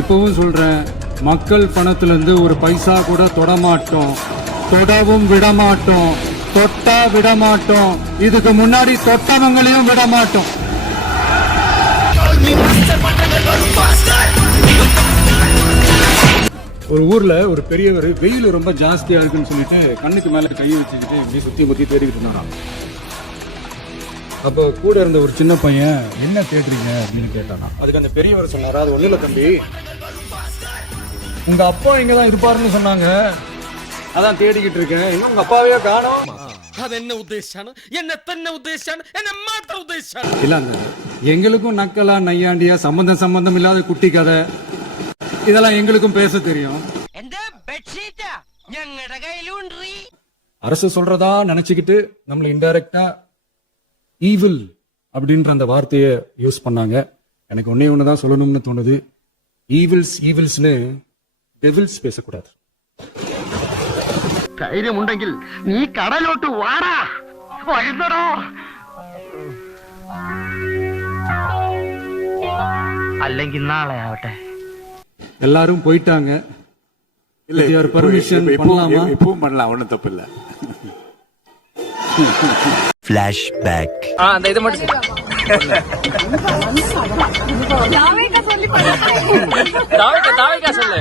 இப்பவும் சொல்றேன், மக்கள் பணத்திலிருந்து ஒரு பைசா கூட தொடமாட்டோம், தொடவும் விடமாட்டோம், தொட்டா விடமாட்டோம், இதுக்கு முன்னாடி தொட்டவங்களையும் விடமாட்டோம். ஒரு ஊர்ல ஒரு பெரியவர் வெயில் ரொம்ப ஜாஸ்தியா இருக்குன்னு சொல்லிட்டு கண்ணுக்கு மேல கையை வச்சுக்கிட்டு இப்படி சுத்தி முத்தி தேடிக்கிட்டு இருந்தாராம். அப்போ கூட இருந்த ஒரு சின்ன பையன், என்ன தேடுறீங்க அப்படின்னு கேட்டானா. அதுக்கு அந்த பெரியவர் சொன்னாரா, அது ஒண்ணு இல்ல தம்பி, உங்க அப்பா இங்கதான் இருப்பாருன்னு சொன்னாங்க, அதான் தேடிக்கிட்டு இருக்கேன், இன்னும் உங்க அப்பாவையே காணோம். என்ன உத்தேசம், என்ன தன்ன உத்தேசம், என்ன மாத்த உத்தேசம் இல்லங்க, எங்களுக்கும் நக்கலா நையாண்டியா சம்பந்தம் இல்லாத குட்டி கதை இதெல்லாம் எங்களுக்கும் பேச தெரியும். அரசு சொல்றதா நினைச்சுக்கிட்டு நம்மள இன்டைரக்டா ஈவில் அப்படின்ற அந்த வார்த்தையை யூஸ் பண்ணாங்க. எனக்கு ஒன்னே ஒண்ணுதான் சொல்லணும்னு தோணுது, ஈவில்ஸ்னு டெவில்ஸ் பேசக்கூடாது. ധൈര്യം ഉണ്ടെങ്കിൽ നീ കടലോട്ട് വാടാ, വരുന്നടോ. അല്ലെങ്കിൽ നാളെ ആവട്ടെ. எல்லாரும் போயிட்டாங்க. இல்ல பர்மிஷன் பண்ணலாமா? இப்பவும் பண்ணலாம், ஒண்ணும் தப்பு இல்ல. ஃபிளாஷ்பேக். அந்த இது மட்டும் தாவேக்கா சொல்லு.